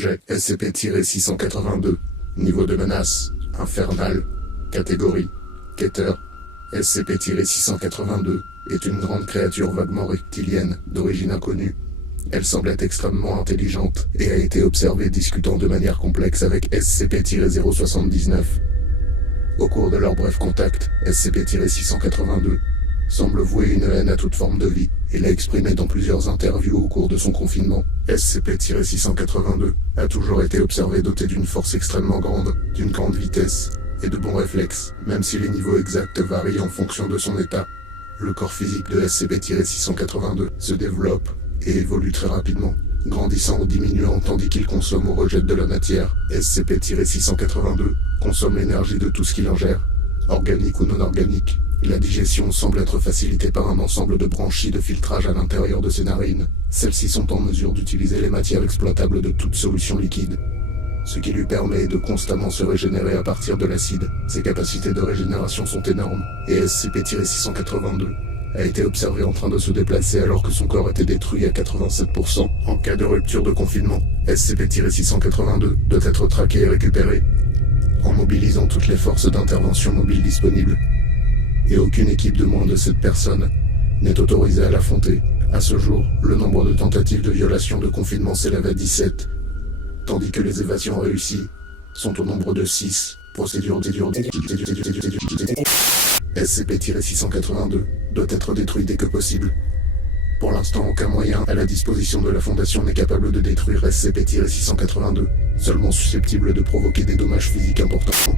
Objet SCP-682. Niveau de menace infernal. Catégorie Keter. SCP-682 est une grande créature vaguement reptilienne d'origine inconnue. Elle semble être extrêmement intelligente et a été observée discutant de manière complexe avec SCP-079. Au cours de leur bref contact, SCP-682 semble vouer une haine à toute forme de vie et l'a exprimé dans plusieurs interviews au cours de son confinement. SCP-682 a toujours été observé doté d'une force extrêmement grande, d'une grande vitesse et de bons réflexes, même si les niveaux exacts varient en fonction de son état. Le corps physique de SCP-682 se développe et évolue très rapidement, grandissant ou diminuant tandis qu'il consomme ou rejette de la matière. SCP-682 consomme l'énergie de tout ce qu'il ingère, organique ou non organique. La digestion semble être facilitée par un ensemble de branchies de filtrage à l'intérieur de ses narines. Celles-ci sont en mesure d'utiliser les matières exploitables de toute solution liquide, ce qui lui permet de constamment se régénérer à partir de l'acide. Ses capacités de régénération sont énormes, et SCP-682 a été observé en train de se déplacer alors que son corps était détruit à 87%. En cas de rupture de confinement, SCP-682 doit être traqué et récupéré, en mobilisant toutes les forces d'intervention mobiles disponibles. Et aucune équipe de moins de 7 personnes n'est autorisée à l'affronter. À ce jour, le nombre de tentatives de violation de confinement s'élève à 17, tandis que les évasions réussies sont au nombre de 6. Procédure SCP-682 doit être détruit dès que possible. Pour l'instant, aucun moyen à la disposition de la Fondation n'est capable de détruire SCP-682, seulement susceptible de provoquer des dommages physiques importants.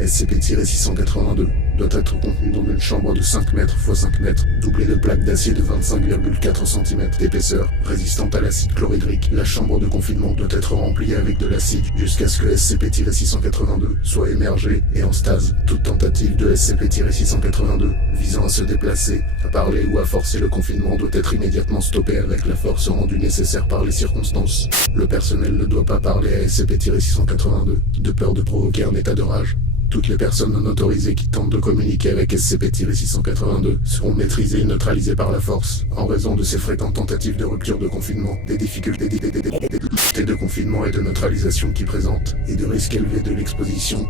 SCP-682 doit être contenu dans une chambre de 5 mètres x 5 mètres, doublée de plaques d'acier de 25,4 cm d'épaisseur, résistante à l'acide chlorhydrique. La chambre de confinement doit être remplie avec de l'acide jusqu'à ce que SCP-682 soit émergé et en stase. Toute tentative de SCP-682 visant à se déplacer, à parler ou à forcer le confinement doit être immédiatement stoppée avec la force rendue nécessaire par les circonstances. Le personnel ne doit pas parler à SCP-682 de peur de provoquer un état de rage. Toutes les personnes non autorisées qui tentent de communiquer avec SCP-682 seront maîtrisées et neutralisées par la force, en raison de ces fréquentes tentatives de rupture de confinement, des difficultés de confinement et de neutralisation qui présentent, et de risques élevés de l'exposition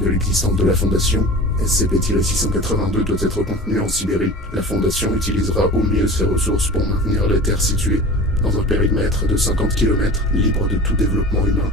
de l'existence de la Fondation. SCP-682 doit être contenu en Sibérie. La Fondation utilisera au mieux ses ressources pour maintenir les terres situées dans un périmètre de 50 km, libre de tout développement humain.